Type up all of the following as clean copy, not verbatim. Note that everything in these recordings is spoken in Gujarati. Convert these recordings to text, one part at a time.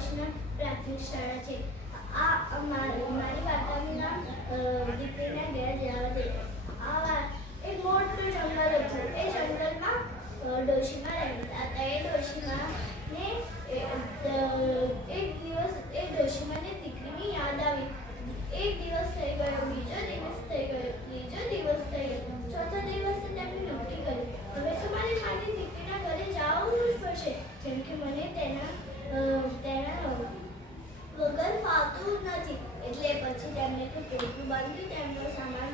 વર્ષના પ્રાથમિક શાળા છે. આ મારી વાર્તાનું નામ દીકરીના ઘેર જવા દે. એક મોટું જંગલ હતું. એ જંગલમાં ડોશીમા રહેતા હતા. એ ડોશીમાને એક દિવસ એ ડોશીમાને દીકરીની યાદ આવી. એક દિવસ થઈ ગયો, બીજો દિવસ થઈ ગયો, ત્રીજો દિવસ થઈ ગયો, ચોથા દિવસે તેમણે નક્કી કર્યું, હવે તો મારે મારી દીકરીના ઘરે જવું જ પડશે, કેમ કે મને તેના વગર ફાવતું નથી. એટલે પછી તેમણે તો ટોપલું બાંધ્યું, તેમનો સામાન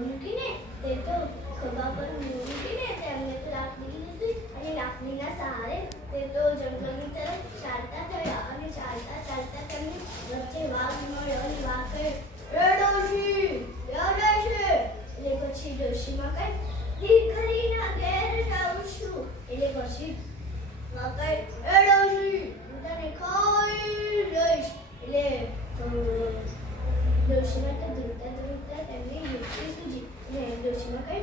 મૂકીને તે તો ખભા પર મૂકીને તેમણે તો લાકડી લીધી અને લાકડીના સહારે તે તો જંગલની તરફ ચાલતા થયા. અને ચાલતા ચાલતા તેમને વચ્ચે વાઘ મળ્યો અને વાઘ કહે, એ ડોશી ક્યાં જાય છે? એટલે પછી ડોશીમાં કહે, દીકરીના ઘેર જાઉં છું. એટલે પછી વાઘ કહે, એ ડોશી હું તને ખાઈ લઈશ. એટલે ડોશીમાં તો ધૂળતા ધૂળતા તેમની યુક્તિ સૂજી. અને ડોશીમાં કહે,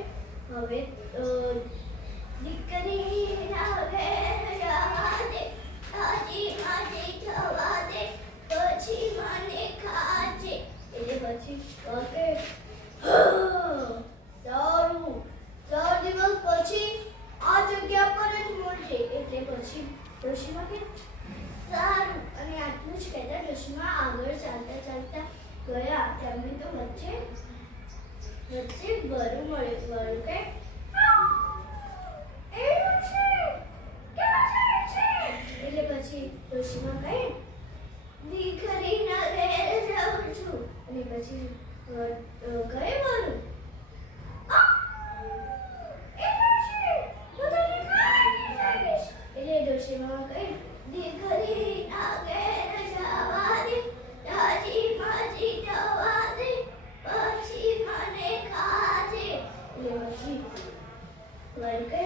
હવે દીકરીના ઘેર જવા દે, તાજી માજી થવા દે, પછી મને ખાજે. એટલે પછી કહે, સારું, 4 દિવસ પછી આ જગ્યા પર જ મળજે. એટલે પછી ડોશીમાં કહે, સારું. અને આટલું જ કહેતા ડોશીમાં આગળ ચાલતા ચાલતા ગયા. તેમને તો વચ્ચે વરુ મળ્યું. વરુ કહે, એટલે પછી ડોશીમાં કહે, દીકરીના ઘેર જાઉં છું. અને પછી ગયે વરુ, એટલે ડોશીમાં કહે, દીકરીના ઘેર જવા દે, તાજી માજી થવા દે, પછી મને ખાજે. એટલે પછી વરુ કહે,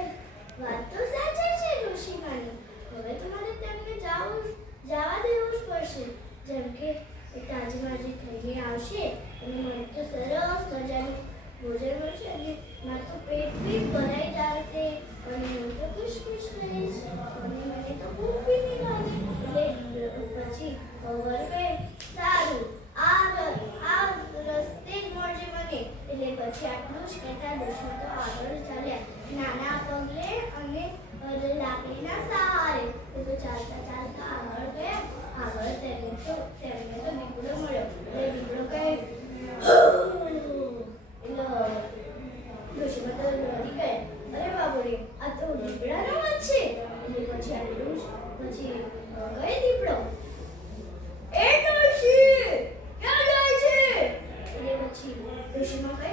વાત તો સાચી છે ડોશીમાની, હવે તો મને તેમને જવા દેવું જ પડશે. જેમ કે એ તાજી માજી થઈને આવશે અને મને તો સરસ મજાનું ભોજન મળશે અને મારું તો પેટ બી ભરાઈ જશે અને હું તો ખુશ ખુશ રહીશ અને મને તો ભૂખ બી નહીં લાગે. એટલે પછી વરુ કહે, સારું, આ રસ્તે જ મળજે મને. એટલે પછી આટલું જ કહેતા ડોશી તો આગળ ચાલ્યા, નાના પગલે અને લાકડીના સહારે. તો ચાલતા ચાલતા આગળ ગયા. આગળ તેમને તો દીકરો મળ્યો. એટલે દીકરો કહે, એટલે ડોશીમાં તો ડરી ગયા, અરે બાપરે, આ તો દીપડાનો વાત છે. એટલે પછી આટલું જ પછી ગયે દીપડો, એ ડોશી ક્યાં જાય છે? એટલે પછી ડોશીમાં કહે,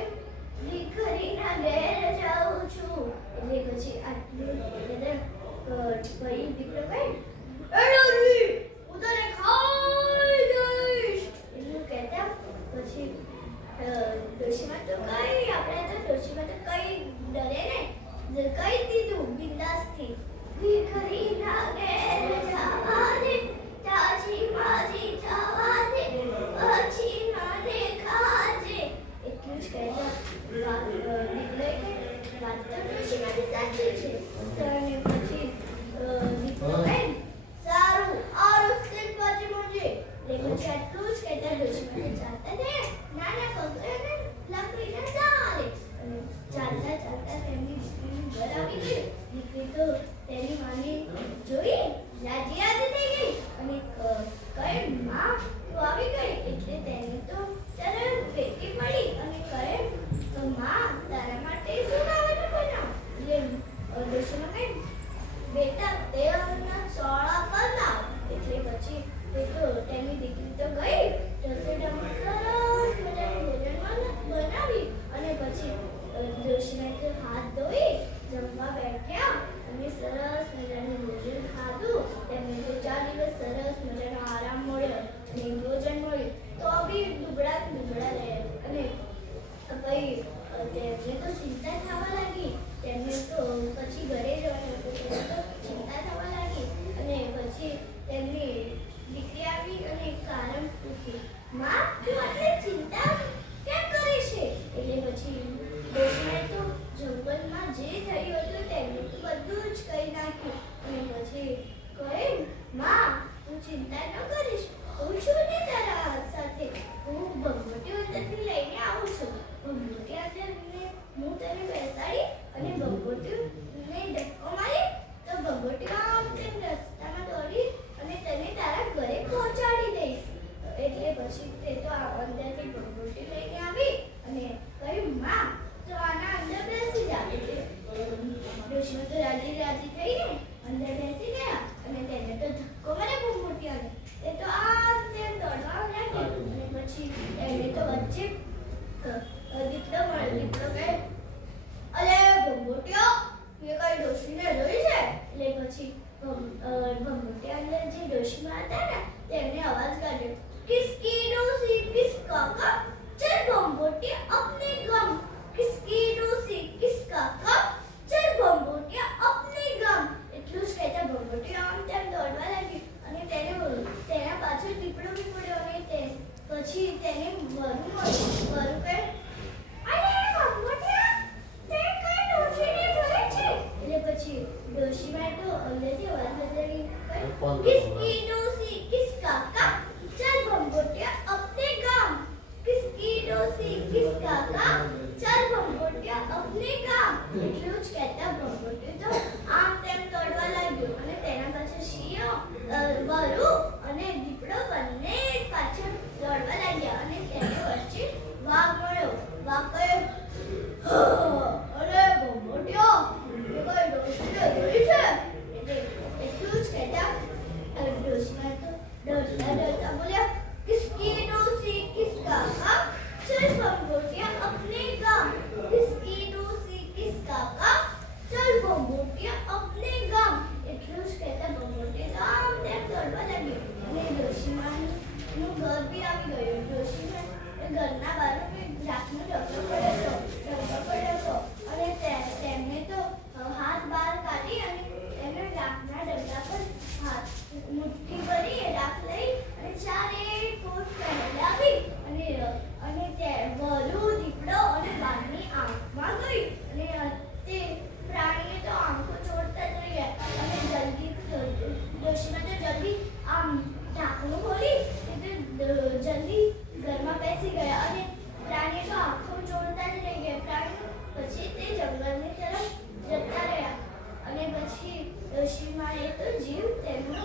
દીકરીના ઘેર જાઉં છું. એટલે પછી આટલું પછી દીકરો કહે, એ ડોશી હું તને ખાઈ જઈશ. એટલું કહેતા પછી ડોશીમાં તો કઈ ડરે ને, કહી દીધું બિંદાસથી, દીકરીના ઘેર જવા દે, ડોશીમાં હતા ને તેમને અવાજ કાઢ્યો, કિસકી ડોસી કિસકા કપ, ચલ બંબોટિયા અપને ગમ, કિસકી ડોસી કિસકા કપ, ચલ બંબોટિયા અપને ગમ. એટલું જ કહેતા બંબોટિયા આમ તેમ દોડવા લાગી અને તેના પાછળ દીપડો બી પડ્યો અને પછી તેને વરુ કહે, અરે બંબોટિયા તે કઈ ડોશીને જોડે છે. એટલે પછી ડોશીમાં તો અંગ્રેજી અવાજ બદલી, કિસકી ડોસી કિસકા કપ, ચલ બંબોટિયા અપને ગામ, કિસકી ડોસી કિસકા કપ, ચલ બંબોટિયા અપને ગામ. એટલું જ કહેતા બંબોટિયો તો આમ તેમ દોડવા લાગ્યો અને તેના પાછળ શિયો, વરુ અને દીપડો બંને પાછળ દોડવા લાગ્યા અને તેને વચ્ચે વાઘ મળ્યો. વાઘ કહે, અરે બંબોટિયો તે કોઈ ડોશીને જોઈ છે. એટલું જ કહેતા ડોશીમાં તો ડરતા બોલ્યા, કિસકી ડોસી કિસકા કપ, ચલ બંબોટિયા અપને ગામ, કિસકી ડોસી કિસકા કપ, ચલ બંબોટિયા અપને ગામ. એટલું જ કહેતા બંબોટિયો આમ તેમ દોડવા લાગ્યો અને ડોશીમાનું ઘર બી આવી ગયું. ડોશીમાં ઘરના બાજુ રાખનો ડગલો પડ્યો હતો અને તેમને તો હાથ બહાર કાઢી અને એમને રાખના ડગલા પર હાથ મુઠ્ઠી ભરી રાખ લઈ અને ચારે કોર ફેલાવી અને તે વરુ દીપડો અને વાઘની આંખમાં ગઈ અને તે પ્રાણીએ તો આંખો ચોળતા જ રહ્યા અને જલ્દી ડોશીમાં તો જલ્દી આમ ઢાંકણું ખોલી એટલે જલ્દી ઘરમાં બેસી ગયા અને પ્રાણીએ તો આંખો ચોળતા જ રહી ગયા. પ્રાણીઓ પછી તે જંગલની તરફ જતા રહ્યા અને પછી ડોશીમાએ તો જીવ તેમનો